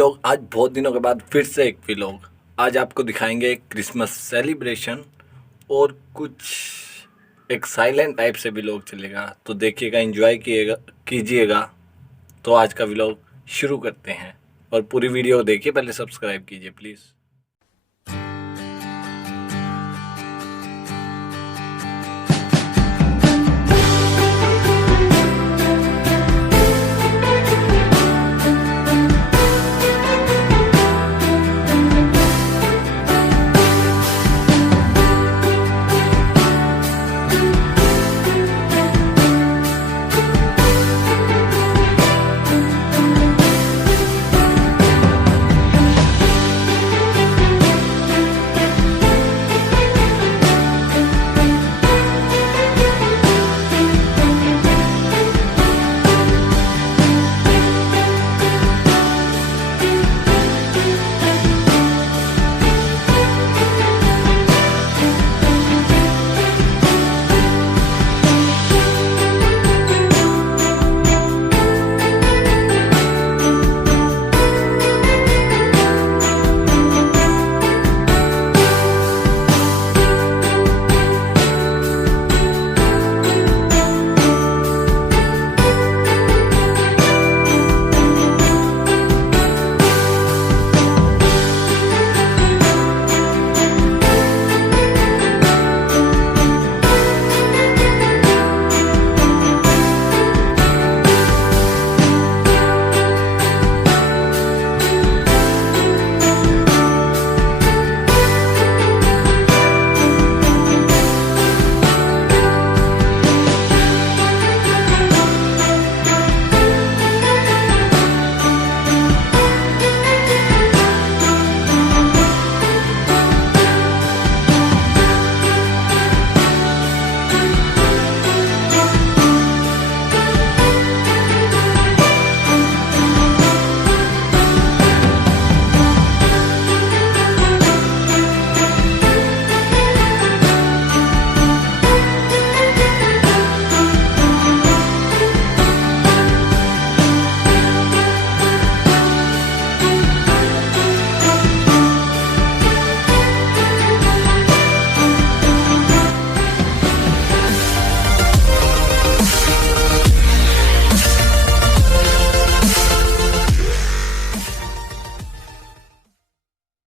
Vlog. आज बहुत दिनों के बाद फिर से एक व्लॉग। आज आपको दिखाएंगे एक क्रिसमस सेलिब्रेशन और कुछ एक साइलेंट टाइप से व्लॉग चलेगा, तो देखिएगा, एंजॉय कीजिएगा। तो आज का व्लॉग शुरू करते हैं और पूरी वीडियो देखिए, पहले सब्सक्राइब कीजिए प्लीज़।